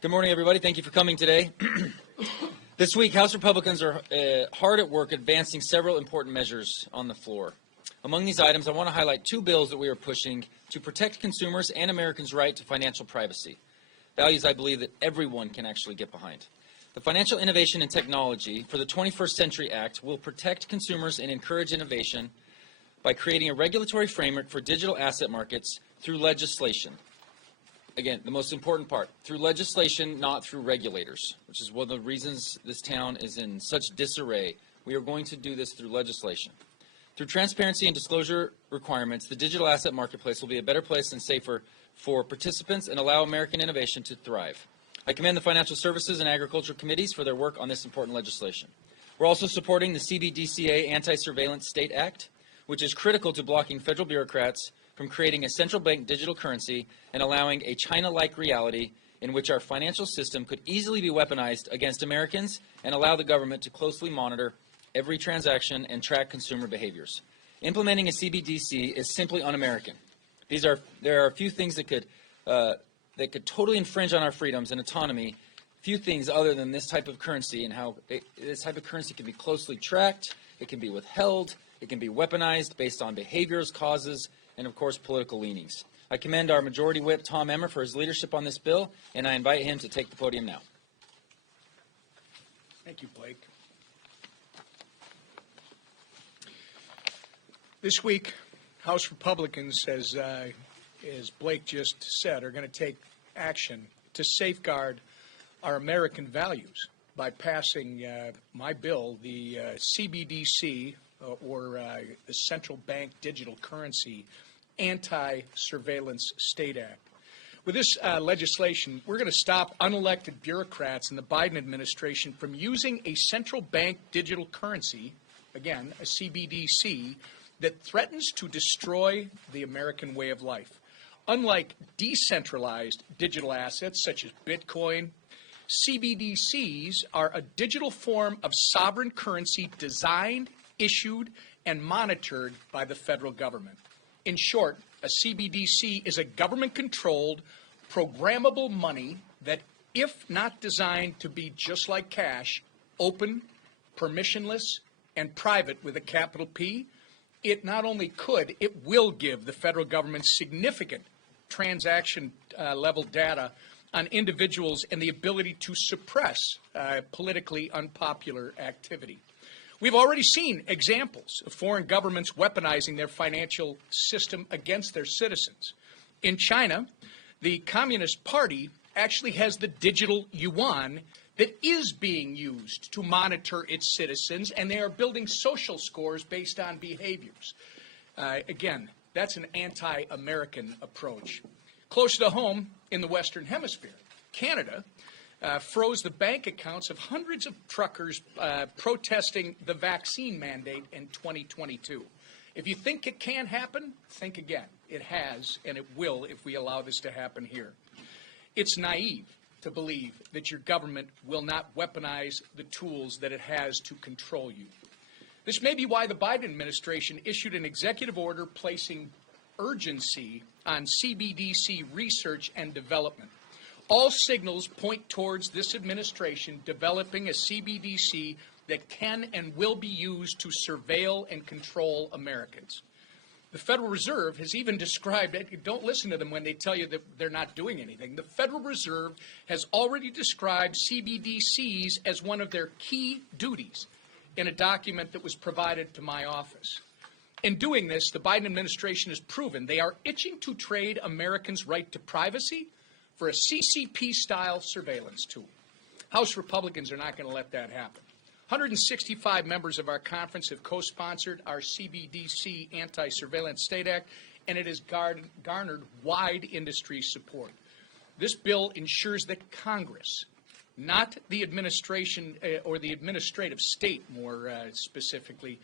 Good morning, everybody. Thank you for coming today. This week, House Republicans are hard at work advancing several important measures on the floor. Among these items, I want to highlight two bills that we are pushing to protect consumers and Americans' right to financial privacy, values I believe that everyone can actually get behind. The Financial Innovation and Technology for the 21st Century Act will protect consumers and encourage innovation by creating a regulatory framework for digital asset markets through legislation. Again, the most important part, through legislation, not through regulators, which is one of the reasons this town is in such disarray. We are going to do this through legislation. Through transparency and disclosure requirements, the digital asset marketplace will be a better place and safer for participants and allow American innovation to thrive. I commend the Financial Services and Agriculture Committees for their work on this important legislation. We're also supporting the CBDCA Anti-Surveillance State Act, which is critical to blocking federal bureaucrats from creating a central bank digital currency and allowing a China-like reality in which our financial system could easily be weaponized against Americans and allow the government to closely monitor every transaction and track consumer behaviors. Implementing a CBDC is simply un-American. There are a few things that could totally infringe on our freedoms and autonomy, few things other than this type of currency and how this type of currency can be closely tracked, it can be withheld, it can be weaponized based on behaviors, causes, and of course political leanings. I commend our Majority Whip, Tom Emmer, for his leadership on this bill, and I invite him to take the podium now. Thank you, Blake. This week, House Republicans, as Blake just said, are going to take action to safeguard our American values by passing my bill, the CBDC, or the Central Bank Digital Currency Anti-Surveillance State Act. With this legislation, we're going to stop unelected bureaucrats in the Biden administration from using a central bank digital currency, again, a CBDC, that threatens to destroy the American way of life. Unlike decentralized digital assets such as Bitcoin, CBDCs are a digital form of sovereign currency designed, issued, and monitored by the federal government. In short, a CBDC is a government-controlled, programmable money that, if not designed to be just like cash, open, permissionless, and private with a capital P, it not only could, it will give the federal government significant transaction-level data on individuals and the ability to suppress politically unpopular activity. We've already seen examples of foreign governments weaponizing their financial system against their citizens. In China, the Communist Party actually has the digital yuan that is being used to monitor its citizens, and they are building social scores based on behaviors. Again, that's an anti-American approach. Closer to home, in the Western Hemisphere, Canada froze the bank accounts of hundreds of truckers protesting the vaccine mandate in 2022. If you think it can't happen, think again. It has, and it will if we allow this to happen here. It's naive to believe that your government will not weaponize the tools that it has to control you. This may be why the Biden administration issued an executive order placing urgency on CBDC research and development. All signals point towards this administration developing a CBDC that can and will be used to surveil and control Americans. The Federal Reserve has even described it. Don't listen to them when they tell you that they're not doing anything. The Federal Reserve has already described CBDCs as one of their key duties in a document that was provided to my office. In doing this, the Biden administration has proven they are itching to trade Americans' right to privacy for a CCP-style surveillance tool. House Republicans are not going to let that happen. 165 members of our conference have co-sponsored our CBDC Anti-Surveillance State Act, and it has garnered wide industry support. This bill ensures that Congress, not the administration or the administrative state more specifically,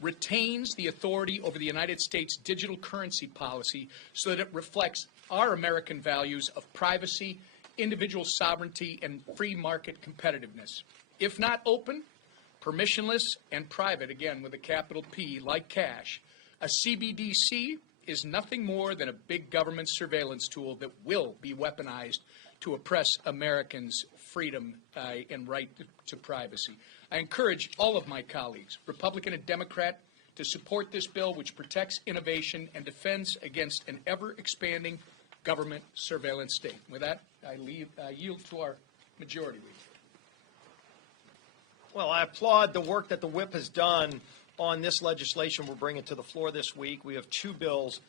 retains the authority over the United States digital currency policy so that it reflects our American values of privacy, individual sovereignty, and free market competitiveness. If not open, permissionless, and private, again with a capital P, like cash, a CBDC is nothing more than a big government surveillance tool that will be weaponized to oppress Americans' freedom and right to privacy. I encourage all of my colleagues, Republican and Democrat, to support this bill, which protects innovation and defends against an ever-expanding government surveillance state. With that, I yield to our Majority Leader. Well, I applaud the work that the whip has done on this legislation we're bringing to the floor this week. We have two bills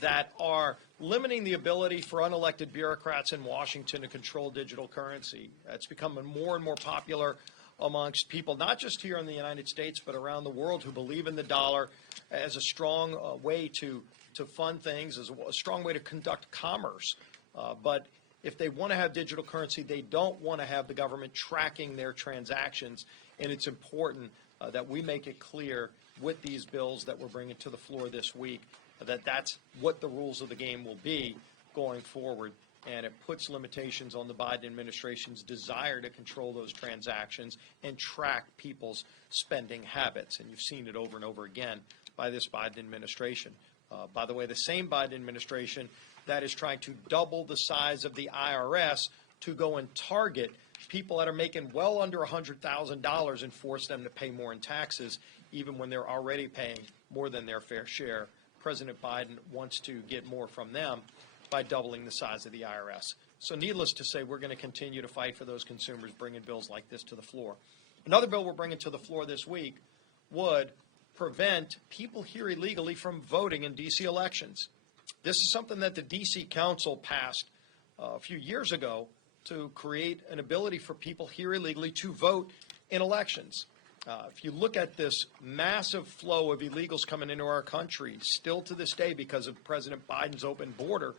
that are limiting the ability for unelected bureaucrats in Washington to control digital currency. It's becoming more and more popular amongst people, not just here in the United States, but around the world, who believe in the dollar as a strong way to fund things, as a strong way to conduct commerce. But if they want to have digital currency, they don't want to have the government tracking their transactions. And it's important that we make it clear with these bills that we're bringing to the floor this week that that's what the rules of the game will be going forward. And it puts limitations on the Biden administration's desire to control those transactions and track people's spending habits. And you've seen it over and over again by this Biden administration. By the way, the same Biden administration that is trying to double the size of the IRS to go and target people that are making well under $100,000 and force them to pay more in taxes, even when they're already paying more than their fair share. President Biden wants to get more from them by doubling the size of the IRS. So needless to say, we're going to continue to fight for those consumers, bringing bills like this to the floor. Another bill we're bringing to the floor this week would prevent people here illegally from voting in D.C. elections. This is something that the D.C. Council passed a few years ago to create an ability for people here illegally to vote in elections. If you look at this massive flow of illegals coming into our country, still to this day because of President Biden's open border,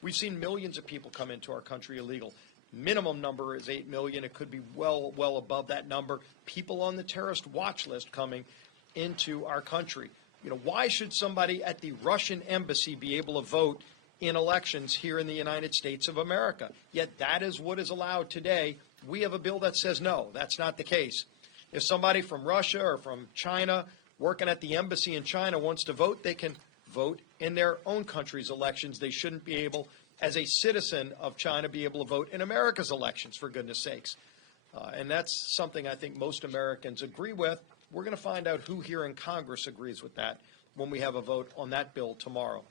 we've seen millions of people come into our country illegal. Minimum number is 8 million. It could be well above that number. People on the terrorist watch list coming into our country. You know, why should somebody at the Russian embassy be able to vote in elections here in the United States of America? Yet that is what is allowed today. We have a bill that says no, that's not the case. If somebody from Russia or from China working at the embassy in China wants to vote, they can vote in their own country's elections. They shouldn't be able, as a citizen of China, be able to vote in America's elections, for goodness sakes. And that's something I think most Americans agree with. We're going to find out who here in Congress agrees with that when we have a vote on that bill tomorrow.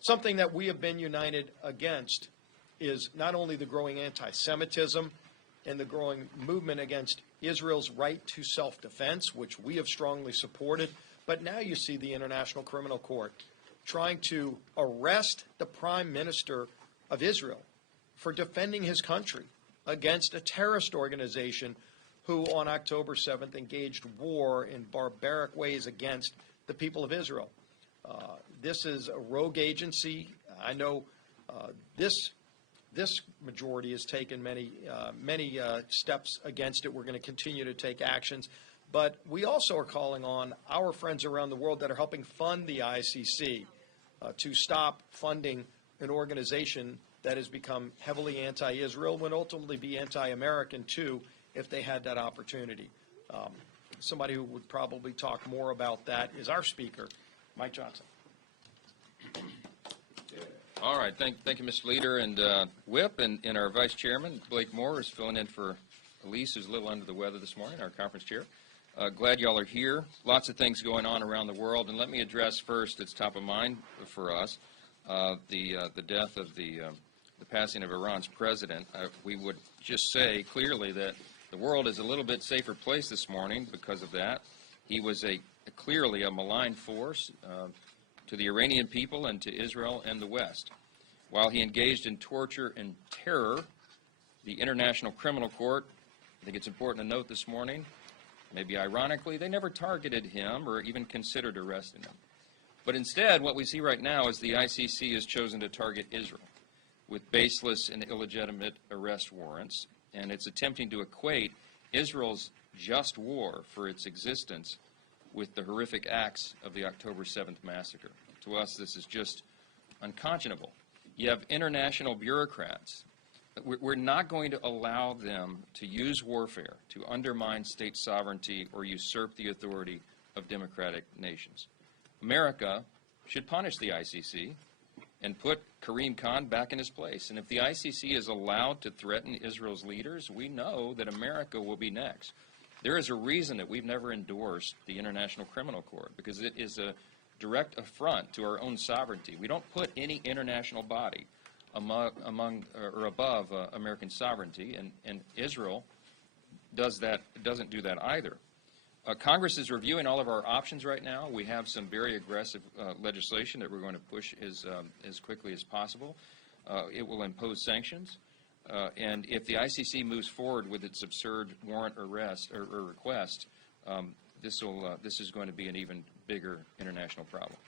Something that we have been united against is not only the growing anti-Semitism and the growing movement against Israel's right to self-defense, which we have strongly supported, but now you see the International Criminal Court trying to arrest the Prime Minister of Israel for defending his country against a terrorist organization who on October 7th engaged war in barbaric ways against the people of Israel. This is a rogue agency. I know this majority has taken many steps against it. We're going to continue to take actions. But we also are calling on our friends around the world that are helping fund the ICC to stop funding an organization that has become heavily anti-Israel, would ultimately be anti-American too if they had that opportunity. Somebody who would probably talk more about that is our speaker, Mike Johnson. All right. Thank you, Mr. Leader. And Whip and our Vice Chairman, Blake Moore, is filling in for Elise, who's a little under the weather this morning, our conference chair. Glad y'all are here. Lots of things going on around the world. And let me address first, it's top of mind for us, the death of the passing of Iran's president. We would just say clearly that the world is a little bit safer place this morning because of that. He was clearly a malign force to the Iranian people and to Israel and the West. While he engaged in torture and terror, the International Criminal Court, I think it's important to note this morning, maybe ironically, they never targeted him or even considered arresting him. But instead, what we see right now is the ICC has chosen to target Israel with baseless and illegitimate arrest warrants, and it's attempting to equate Israel's just war for its existence with the horrific acts of the October 7th massacre. To us, this is just unconscionable. You have international bureaucrats. We're not going to allow them to use warfare to undermine state sovereignty or usurp the authority of democratic nations. America should punish the ICC and put Karim Khan back in his place. And if the ICC is allowed to threaten Israel's leaders, we know that America will be next. There is a reason that we've never endorsed the International Criminal Court, because it is a direct affront to our own sovereignty. We don't put any international body among or above American sovereignty, and Israel doesn't do that either. Congress is reviewing all of our options right now. We have some very aggressive legislation that we're going to push as quickly as possible. It will impose sanctions, and if the ICC moves forward with its absurd warrant arrest or request, this is going to be an even bigger international problem.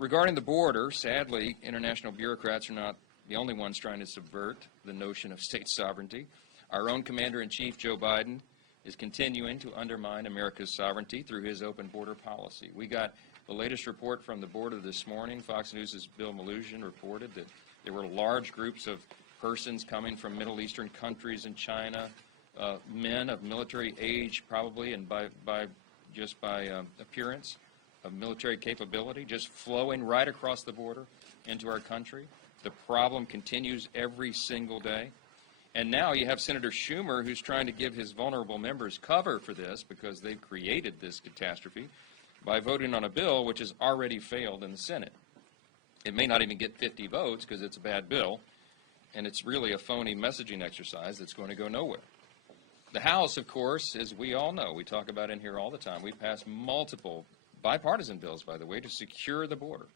Regarding the border, sadly, international bureaucrats are not the only ones trying to subvert the notion of state sovereignty. Our own Commander-in-Chief, Joe Biden, is continuing to undermine America's sovereignty through his open border policy. We got the latest report from the border this morning. Fox News' Bill Maloogian reported that there were large groups of persons coming from Middle Eastern countries and China, men of military age probably, and by appearance of military capability, just flowing right across the border into our country. The problem continues every single day. And now you have Senator Schumer, who's trying to give his vulnerable members cover for this because they've created this catastrophe by voting on a bill which has already failed in the Senate. It may not even get 50 votes because it's a bad bill, and it's really a phony messaging exercise that's going to go nowhere. The House, of course, as we all know, we talk about in here all the time, we passed multiple bipartisan bills, by the way, to secure the border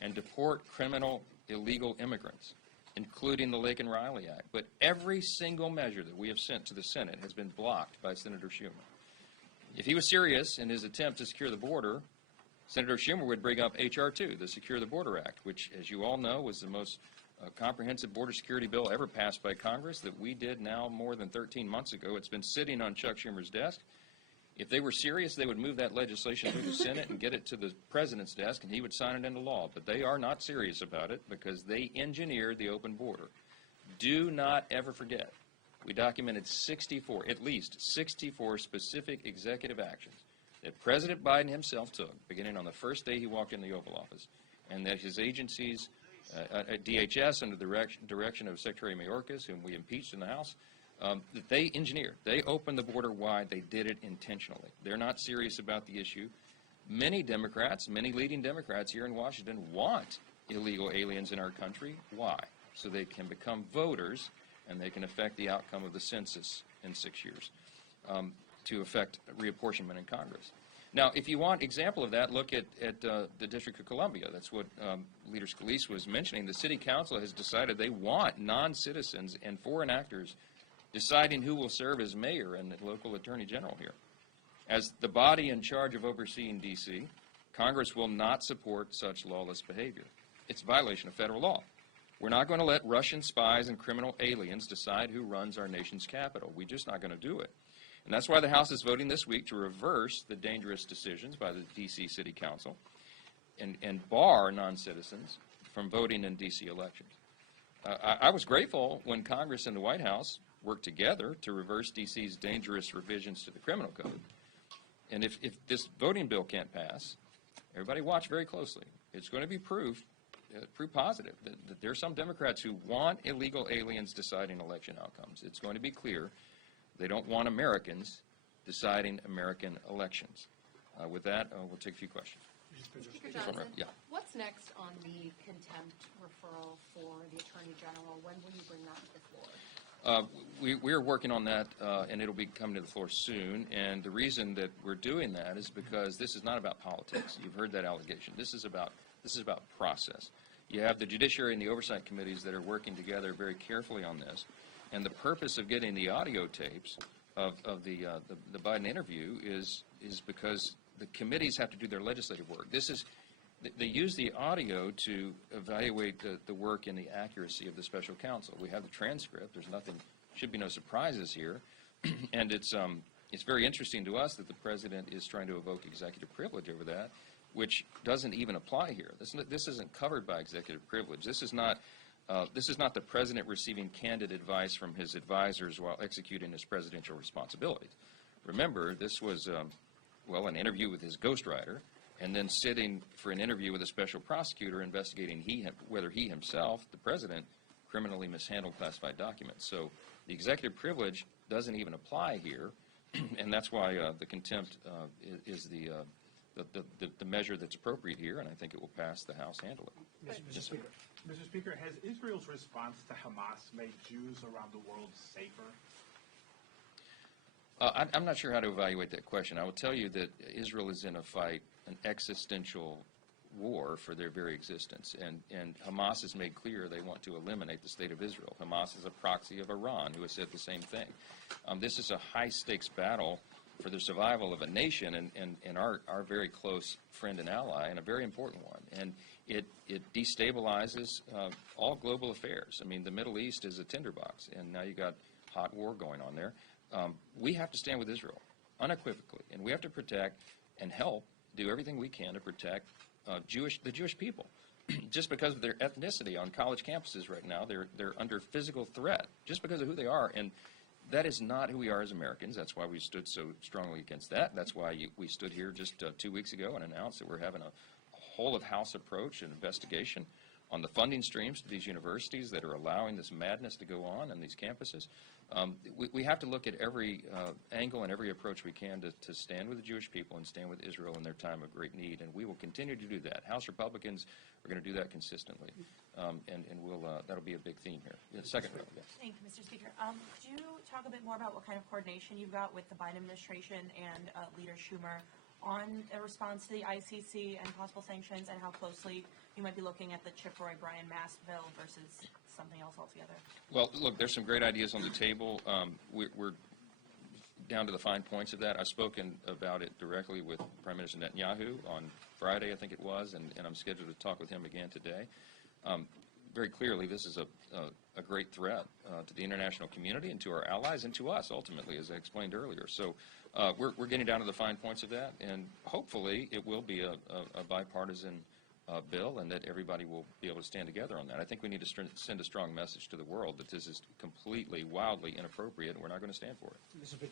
and deport criminal illegal immigrants, including the Laken Riley Act. But every single measure that we have sent to the Senate has been blocked by Senator Schumer. If he was serious in his attempt to secure the border, Senator Schumer would bring up H.R. 2, the Secure the Border Act, which, as you all know, was the most comprehensive border security bill ever passed by Congress that we did now more than 13 months ago. It's been sitting on Chuck Schumer's desk. If they were serious, they would move that legislation through the Senate and get it to the president's desk, and he would sign it into law. But they are not serious about it because they engineered the open border. Do not ever forget, we documented at least 64 specific executive actions that President Biden himself took, beginning on the first day he walked in the Oval Office, and that his agencies at DHS under the direction of Secretary Mayorkas, whom we impeached in the House, that they engineered. They opened the border wide. They did it intentionally. They're not serious about the issue. Many Democrats, many leading Democrats here in Washington want illegal aliens in our country. Why? So they can become voters and they can affect the outcome of the census in 6 years to affect reapportionment in Congress. Now, if you want example of that, look at the District of Columbia. That's what Leader Scalise was mentioning. The City Council has decided they want non-citizens and foreign actors deciding who will serve as mayor and the local attorney general here. As the body in charge of overseeing D.C., Congress will not support such lawless behavior. It's a violation of federal law. We're not going to let Russian spies and criminal aliens decide who runs our nation's capital. We're just not going to do it. And that's why the House is voting this week to reverse the dangerous decisions by the D.C. City Council and bar non-citizens from voting in D.C. elections. I was grateful when Congress and the White House worked together to reverse D.C.'s dangerous revisions to the criminal code. And if this voting bill can't pass, everybody watch very closely. It's going to be proof positive that there are some Democrats who want illegal aliens deciding election outcomes. It's going to be clear they don't want Americans deciding American elections. With that, we'll take a few questions. Speaker Johnson, Yeah. what's next on the contempt referral for the Attorney General? When will you bring that to the floor? We are working on that, and it'll be coming to the floor soon. And the reason that we're doing that is because this is not about politics. You've heard that allegation. This is about process. You have the Judiciary and the Oversight Committees that are working together very carefully on this. And the purpose of getting the audio tapes of the Biden interview is because the committees have to do their legislative work. They use the audio to evaluate the work and the accuracy of the special counsel. We have the transcript. Should be no surprises here. And it's very interesting to us that the president is trying to evoke executive privilege over that, which doesn't even apply here. This isn't covered by executive privilege. This is not the president receiving candid advice from his advisors while executing his presidential responsibilities. Remember, this was, an interview with his ghostwriter, and then sitting for an interview with a special prosecutor investigating whether he himself, the president, criminally mishandled classified documents. So the executive privilege doesn't even apply here, and that's why the contempt is the measure that's appropriate here, and I think it will pass the House handle it. Mr. Speaker, has Israel's response to Hamas made Jews around the world safer? I'm not sure how to evaluate that question. I will tell you that Israel is in a fight, an existential war for their very existence, and Hamas has made clear they want to eliminate the state of Israel. Hamas is a proxy of Iran, who has said the same thing. This is a high-stakes battle for the survival of a nation and our very close friend and ally, and a very important one. And it destabilizes all global affairs. I mean, the Middle East is a tinderbox, and now you got hot war going on there. We have to stand with Israel unequivocally, and we have to protect and help do everything we can to protect the Jewish people. Just because of their ethnicity on college campuses right now, they're under physical threat just because of who they are, and that is not who we are as Americans. That's why we stood so strongly against that. That's why we stood here just 2 weeks ago and announced that we're having a whole-of-house approach and investigation on the funding streams to these universities that are allowing this madness to go on these campuses. We have to look at every angle and every approach we can to stand with the Jewish people and stand with Israel in their time of great need, and we will continue to do that. House Republicans are going to do that consistently, and that'll be a big theme here. Yeah, second row. Yeah. Thank you, Mr. Speaker. Could you talk a bit more about what kind of coordination you've got with the Biden administration and Leader Schumer on a response to the ICC and possible sanctions, and how closely you might be looking at the Chip Roy-Bryan mask bill versus something else altogether? Well, look, there's some great ideas on the table. We're down to the fine points of that. I've spoken about it directly with Prime Minister Netanyahu on Friday, I think it was, and I'm scheduled to talk with him again today. Very clearly, this is a great threat to the international community and to our allies and to us, ultimately, as I explained earlier. So we're getting down to the fine points of that, and hopefully it will be a bipartisan bill, and that everybody will be able to stand together on that. I think we need to send a strong message to the world that this is completely, wildly inappropriate, and we're not going to stand for it.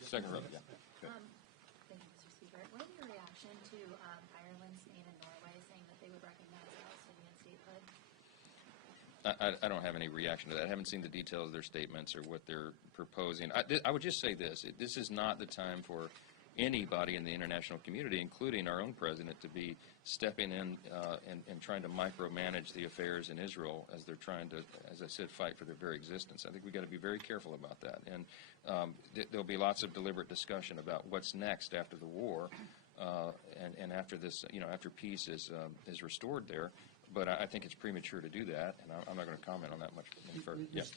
Second row. Yeah. Thank you, Mr. Speaker. What is your reaction to Ireland, Spain, and Norway saying that they would recognize Palestinian statehood? I don't have any reaction to that. I haven't seen the details of their statements or what they're proposing. I would just say this. This is not the time for anybody in the international community, including our own president, to be stepping in and trying to micromanage the affairs in Israel as they're trying to, as I said, fight for their very existence. I think we've got to be very careful about that. And there'll be lots of deliberate discussion about what's next after the war and after this, after peace is restored there. But I think it's premature to do that, and I'm not going to comment on that much any further. Yes.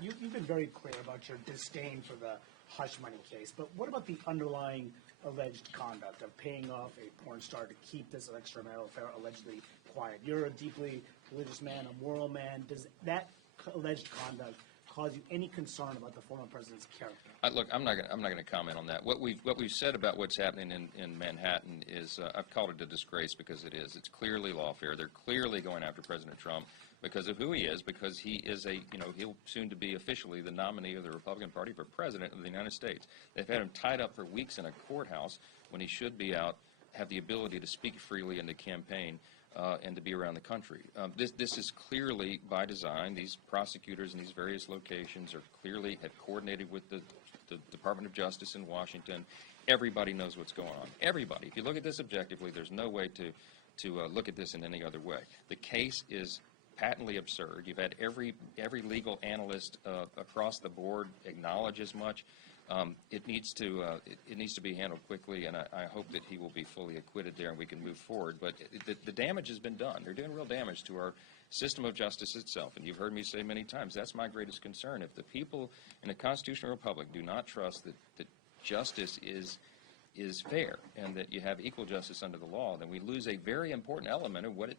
You've been very clear about your disdain for the hush money case, but what about the underlying alleged conduct of paying off a porn star to keep this extramarital affair allegedly quiet? You're a deeply religious man, a moral man. Does that alleged conduct cause you any concern about the former president's character? Look, I'm not going to comment on that. What we've said about what's happening in Manhattan is I've called it a disgrace because it is. It's clearly lawfare. They're clearly going after President Trump because of who he is, because he is he'll soon to be officially the nominee of the Republican Party for president of the United States. They've had him tied up for weeks in a courthouse when he should be out, have the ability to speak freely in the campaign and to be around the country. This is clearly by design. These prosecutors in these various locations have coordinated with the Department of Justice in Washington. Everybody knows what's going on. Everybody. If you look at this objectively, there's no way to look at this in any other way. The case is patently absurd. You've had every legal analyst across the board acknowledge as much. It needs to be handled quickly, and I hope that he will be fully acquitted there and we can move forward. But the damage has been done. They're doing real damage to our system of justice itself, and you've heard me say many times that's my greatest concern. If the people in a constitutional republic do not trust that justice is fair and that you have equal justice under the law, then we lose a very important element of what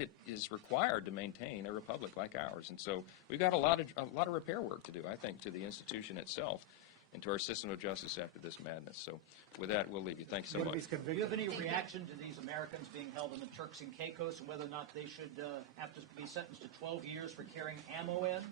it is required to maintain a republic like ours. And so we've got a lot of repair work to do, I think, to the institution itself and to our system of justice after this madness. So with that, we'll leave you. Thanks so much. Do you have any reaction to these Americans being held in the Turks and Caicos and whether or not they should have to be sentenced to 12 years for carrying ammo in?